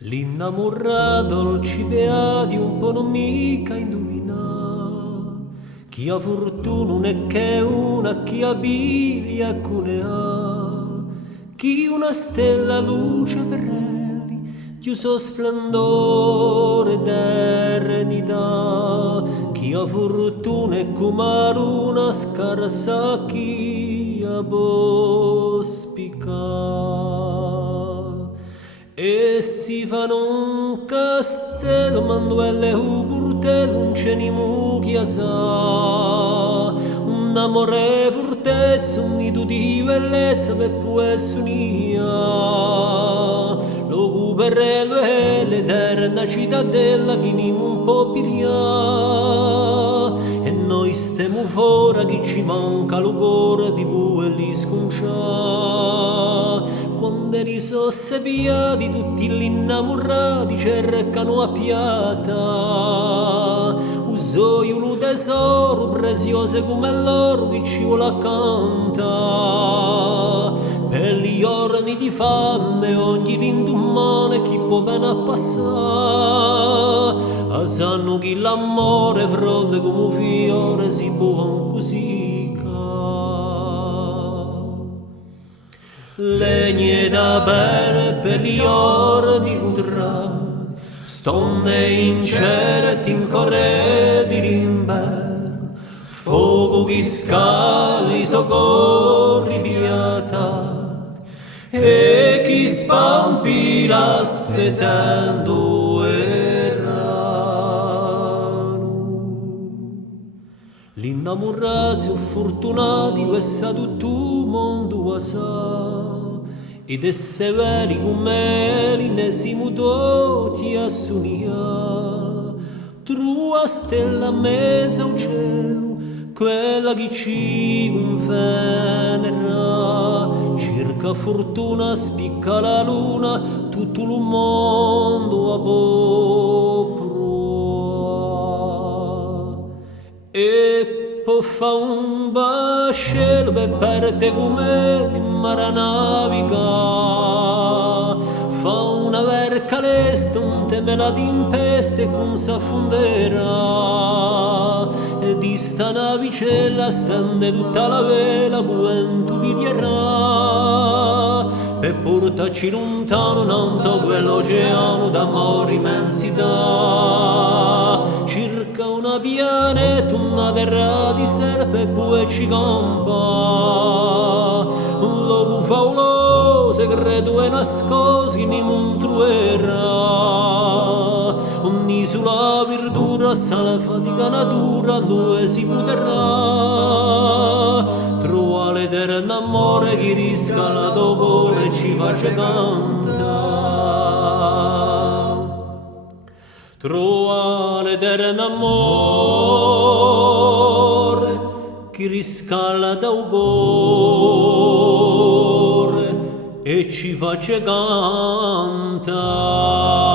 L'innamorato ci beati un po' non mica indovina chi ha fortuna non è che una, chi ha biglia ne ha, chi una stella luce per redi, chiuso splendore d'eternità, chi ha fortuna è come la luna scarsa chi ha bospica. E si fanno un castello, manduelle un burtello, un cenimu chiasa, un amore fortezza, un nido di bellezza per può essere unia. Lo cuperello è l'eterna cittadella che nimo un po' piglia, e noi stiamo fuori che ci manca lo cuore di bue e li sconcia. Quando riso seppiati tutti gli innamorati cercano a piata uso io lo tesoro prezioso come l'oro che ci vuole accanto per gli orni di fame ogni l'indomane chi può bene passare a sanno che l'amore fronte come un fiore si può così. Legne da per gli ore di cudrà, stonne incerti in core di rinverno, fuoco che scali soccorri pietà, e chi spampira aspettando erano. L'innamorato fortunati, questa tutto mondo a sa, ed è severi come l'inesimo doti a sunia, trua stella mezza al cielo, quella che ci convenera, cerca fortuna, spicca la luna, tutto il mondo a popro. E poi fa un vascello per parte come il mare naviga, fa una verca lesta, un temela d'impeste con s'affonderà, e di sta navicella stende tutta la vela quanto piglierà, per portarci lontano nanto quell'oceano d'amore immensità. Circa una pianeta, una terra di serpe, poi ci campa un luogo favoloso, credo è nascosto in un truera, un'isola verdura, sala fatica natura, dove si potrà trovare l'eterno amore che riscala il cuore e ci face cantare. Trova l'eterno amore che riscala dal cuore e ci face cantare.